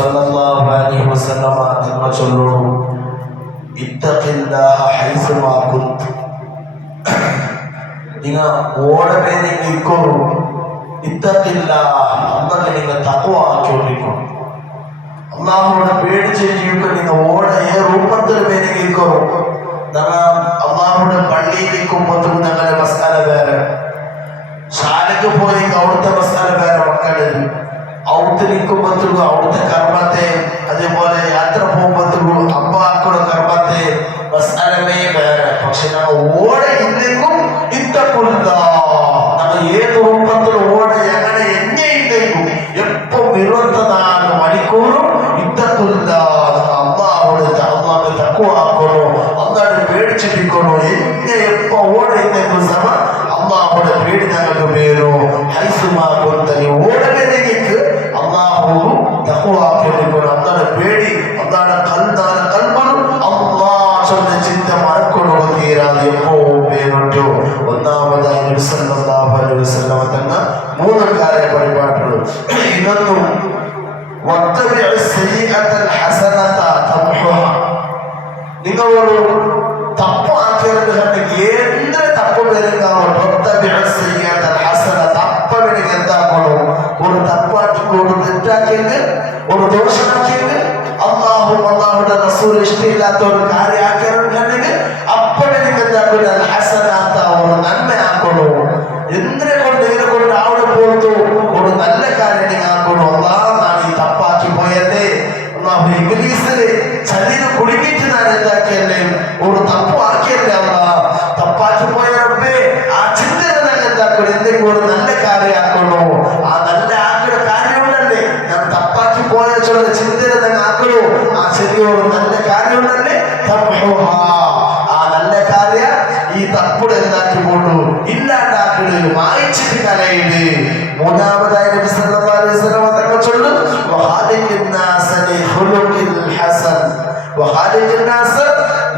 സല്ലല്ലാഹു അലൈഹി വസല്ലമ തങ്ങൾ ചൊല്ലുന്നു, ഇത്തഖില്ലാഹ ഹൈസുമാ കുന്ത. നിങ്ങൾ ഓടമേ നിങ്ങൾ ഇക്കോളൂ. ഇത്തഖില്ലാഹ, അല്ലാഹ് നിങ്ങൾ തഖ്വ ആക്കിക്കൊണ്ടിരിക്കും. അള്ളാഹുവിടെ പേടിച്ച് ജീവിക്കാൻ നിങ്ങൾ ഓട രൂപത്തിൽ പേരെങ്കിൽ ഇക്കോളൂ. ഞങ്ങൾ അള്ളാഹുടെ പള്ളിയിലേക്കും മറ്റും ഞങ്ങളുടെ മസാല വേറെ, ശാലക്ക് പോയി അവിടുത്തെ മസാല വേറെ, മക്കളിൽ അവിടുത്തെ നിൽക്കുമ്പോഴത്തേക്കും അവിടുത്തെ കർമ്മത്തെ, അതേപോലെ യാത്ര പോകുമ്പോഴത്തേക്കും അപ്പ ആക്കുന്ന കർമ്മത്തെ മസാലമേ വേറെ. പക്ഷെ ഞങ്ങൾ ഓട ഇല്ലെങ്കും ഇത്തക്കുള്ള ഞങ്ങൾ ഏത് രൂപത്തിൽ ഓട എങ്ങനെ എന്നെയില്ലെങ്കും എപ്പം 24 മണിക്കൂറും ഇത്തക്കുള്ള അള്ളാഹുടെ അള്ളാഹ് തക്കുവാക്കണോ, അള്ളാഹ് പേടിച്ചിരിക്കണോ. എന്നെ എപ്പ ഓട ഇല്ലെങ്കും സമ അള്ളാഹുടെ പേടി ഞങ്ങൾക്ക് പേരോ ഹൈസുമാ കൊന്തനി ഓടവേലേക്ക് അള്ളാഹു തഖ്വാക്കിരിക്കണം. അള്ളാഹുടെ പേടി, അള്ളാഹുടെ കൽബും അള്ളാഹ് ചൊല്ലുന്ന ചിന്ത മറക്കൊള്ളു തീരാതെ എപ്പോഴും പേരുണ്ടോ. ഒന്നാമതായി നബി സല്ലല്ലാഹു അലൈഹി വസല്ലം തങ്ങൾ 3 കാര്യ പരിപാടികൾ. ഇതൊന്നും വത്തബിഉ സയ്യിഅത്തൽ ഹസനത തംഹുഹ. നിങ്ങളൊരു തപ്പ് ആക്കിയത് കണ്ടെങ്കിൽ എന്ത് തപ്പ് വരുന്നതാണ്. വത്തബിഉ സയ്യിഅത്തൽ ഹസന, തപ്പ് വേണമെങ്കിൽ എന്താക്കണോ, ഒരു തപ്പാക്കിക്കൊണ്ട് തെറ്റാക്കിയത്, ഒരു ദോഷമാക്കിയത്, അള്ളാഹുടെ റസൂൽ ഇഷ്ടമില്ലാത്ത ഒരു കാര്യം ആക്കിയിട്ടുണ്ടെങ്കിൽ അപ്പോഴെനിക്ക് എന്താക്കുക, ഹസനാത്ത ഒരു നന്മ ആക്കണോ. എന്തിനെ കൊണ്ട് ഇതിനെ കൊണ്ട് അവിടെ പോലത്തു ഒരു നല്ല കാര്യം നിങ്ങൾ ആക്കണോ. അള്ളാഹാണ് ഈ തപ്പാക്കി പോയല്ലേ, അള്ളാഹു ഇബ്ലീസിന് ചതിയിൽ കുടുങ്ങിയിട്ട് ഞാൻ എന്താക്കിയല്ലേ, ഒരു തപ്പ് ആക്കിയല്ലേ. അള്ളാഹ് തപ്പാക്കി പോയ റബ്ബേ, ആ ചിന്തനെ തന്നെ എന്താക്കണം, എന്തെങ്കിലും ഒരു നല്ല കാര്യം ആക്കണോ. ആ നല്ല ആക്കുന്ന കാര്യമുണ്ടല്ലേ, ഞാൻ തപ്പാക്കി പോയ ചിന്തനെ തന്നെ ആക്കണോ. ആ ചെറിയൊരു നല്ല കാര്യമുണ്ടല്ലേ, ആ നല്ല കാര്യ ഈ തപ്പുടെ എന്താക്കി പോണ്ടു ഇല്ലാണ്ടാക്കിട് മായിച്ചിട്ട് കലയിട്. മൂന്നാമതായി നബി സല്ലല്ലാഹു അലൈഹി വസല്ലം തങ്ങൾ ചൊല്ലും, വഖാലിഖിൻ നാസ ലിഖുലുഖിൽ ഹസൻ, വഖാലിഖിൻ നാസ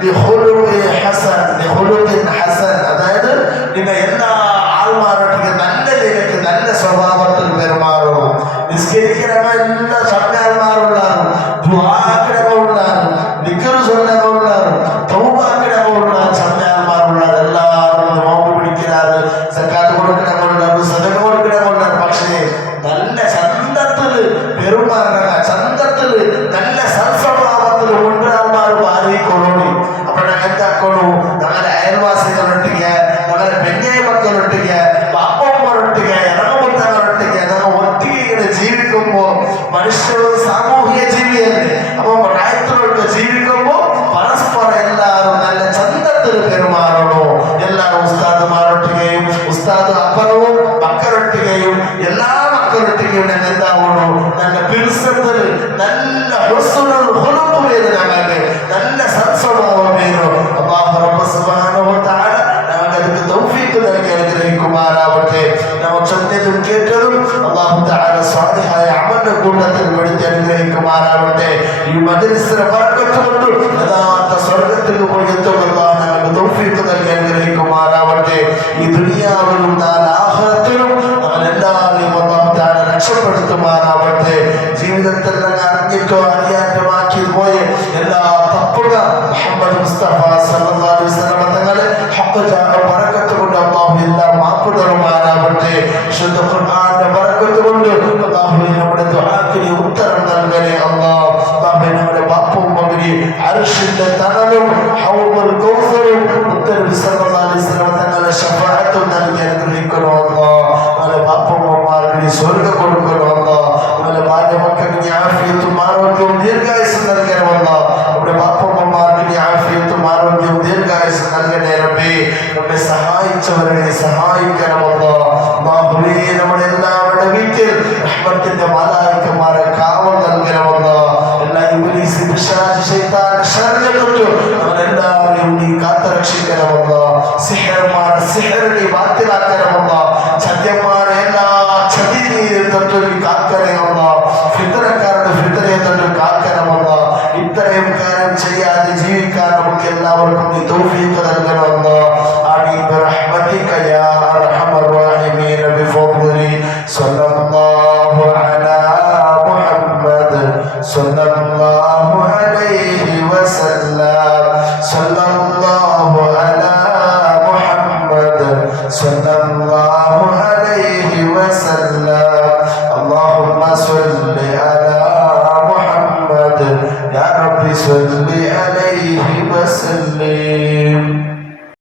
ലിഖുലുഖിൽ ഹസൻ, ലിഖുലുഖിൻ ഹസൻ. അതായത് നിങ്ങൾ എല്ലാ ആൾമാരോട്ടിക്ക് നല്ല നിലയ്ക്ക് നല്ല സ്വഭാവത്തിൽ പെരുമാറും. നിസ്കരിക്കുന്ന എല്ലാ സമയമാറുള്ളാറും, ദുആക്കിടങ്ങളുള്ളാറും, ദിക്ർ ചൊല്ലങ്ങളുള്ളാറും, തൗബാക്കിടങ്ങളുള്ളാറും, സമയമാറുള്ളാറും, എല്ലാവരും നോമ്പ് പിടിക്കാറ്, സക്കാത്ത് കൊടുക്കണങ്ങളുള്ളാറും, സദഖ കൊടുക്കണങ്ങളുള്ളാറും. പക്ഷേ നല്ല ചന്തത്തിൽ പെരുമാറണ, ചന്തത്തിൽ നല്ല സൽസ്വഭാവത്തിൽ കൊണ്ടുവരാന്മാർ ആരെക്കൊള്ളു. അപ്പൊ ഞങ്ങൾ എന്താക്കണു, ഞങ്ങളുടെ അയൽവാസികളൊട്ടിക്ക്, ഞങ്ങളുടെ പെഞ്ഞായി മക്കളൊട്ടിക്ക്, അപ്പന്മാരൊട്ടിക്ക്, ഇറങ്ങുമ്പത്തങ്ങളൊട്ടിക്ക് ഞങ്ങൾ ഒത്തിരി ജീവിക്കുമ്പോ മനുഷ്യ സാമൂഹിക ജീവിയല്ലേ. അപ്പൊ പ്രായത്തിലൊക്കെ ജീവിക്കുമ്പോ പരസ്പരം എല്ലാവരും നല്ല ചന്തത്തിൽ പെരുമാറണോ. എല്ലാവരും ഉസ്താദുമാരൊട്ടികയും ഉസ്താദ് അപ്പറവും മക്കളൊട്ടികയും എല്ലാ മക്കളൊട്ടികയും എന്താവണോ, നല്ല പിൽസത്തിൽ നല്ല ഞങ്ങൾക്ക് നല്ല സത്സ്വഭാവം പേരോ. അല്ലാഹു റബ്ബ് സുബ്ഹാനഹു വ തആല ഞങ്ങൾക്ക് അതിന് തൗഫീഖ് നൽകി അനുഗ്രഹിക്കുമാറാവട്ടെ. നാം ചൊല്ലിയതും കേട്ടതും അല്ലാഹു തആല സ്വാലിഹായ അമലിന്റെ കൂട്ടത്തിൽ പെടുത്തി അനുഗ്രഹിക്കുമാറാവട്ടെ. ഈ മജ്‌ലിസിനെ ബർക്കത്ത് കൊണ്ട് യഥാർത്ഥ സ്വർഗ്ഗത്തിൽ പോയി എത്തുക അല്ലാഹു ഞങ്ങൾക്ക് തൗഫീഖ് നൽകി അനുഗ്രഹിക്കുമാറാവട്ടെ. ഈ ദുനിയാവിലും ആഖിറത്തിലും നമ്മളെല്ലാവരെയും അല്ലാഹു തആല രക്ഷപ്പെടുത്തുമാറാവട്ടെ. ജീവിതത്തിൽ ഞങ്ങൾ അറിഞ്ഞിട്ടോ അറിയാറ്റമാക്കി പോയ എല്ലാ തപ്പുക മുഹമ്മദ് മുസ്തഫ സല്ലല്ലാഹു അലൈഹി വസല്ലം തങ്ങളെ ഹഖ് ബറക്കത്ത് കൊണ്ട് അല്ലാഹു എല്ലാം മാപ്പ് തരുമാറാവട്ടെ. ശുദ്ധ ഖുർആന്റെ ബറക്കത്ത് കൊണ്ട് അല്ലാഹു നമ്മുടെ ദുആക്ക് ഉത്തരം നൽകണേ. അല്ലാഹു നമ്മുടെ ബാപ്പും മകനെ അർശിന്റെ തണലും ഹൗദുൽ കൗസറും മുത്തനബി സല്ലല്ലാഹു അലൈഹി വസല്ലം തങ്ങളെ ശഫാഅത്തും നൽകി അനുഗ്രഹിക്കണോ. അല്ലാഹു നമ്മുടെ ബാപ്പും മകനെ സ്വർഗ്ഗം കൊടുക്കണോ. അല്ലാഹു നമ്മുടെ ഭാര്യ മക്കൾക്ക് ആഫിയത്തും ആരോഗ്യവും ദീർഘായുസ്സും നൽകണം. അല്ലാഹു നമ്മുടെ ബാപ്പുമ്മമാർക്ക് ആഫിയത്തും ആരോഗ്യവും ദീർഘായുസ്സും നൽകണേ റബ്ബേ. നമ്മെ സഹായിച്ചവരെ സഹായിക്കണം. അല്ലാഹുവേ, നമ്മുടെ എല്ലാവരുടെ വീട്ടിൽ റഹ്മത്തിന്റെ മലായികമാരെ കാവൽ നൽകണം. എല്ലാ ഇബ്ലീസ് പിശാച് ശൈത്താന്റെ ശർറിനെ തൊട്ട് നമ്മളെല്ലാവരെയും നീ കാത്തുരക്ഷിക്കണം. സിഹ്റന്മാരെ സിഹ്റ് നീ ബാത്തിലാക്കണം. ചതിയന്മാരെ എല്ലാ ചതിയെ തൊട്ട് നീ കാക്കണേ. ഫിത്നക്കാരുടെ ഫിത്നയെ തൊട്ട് കാക്കണം. ഇത്രയും കാര്യം ചെയ്യാതെ ജീവിക്കാൻ നമുക്ക് എല്ലാവർക്കും നീ തൗഫീഖ് നൽകണം. ആമീൻ ബിറഹ്മതിക യാ അർഹമർ റഹീമീൻ ബിഫദ്ലി സല്ലല്ലാഹു അലാ മുഹമ്മദ് صلى الله عليه وسلم صلى الله على محمد صلى الله عليه وسلم اللهم صل على محمد يا رب صل عليه وسلم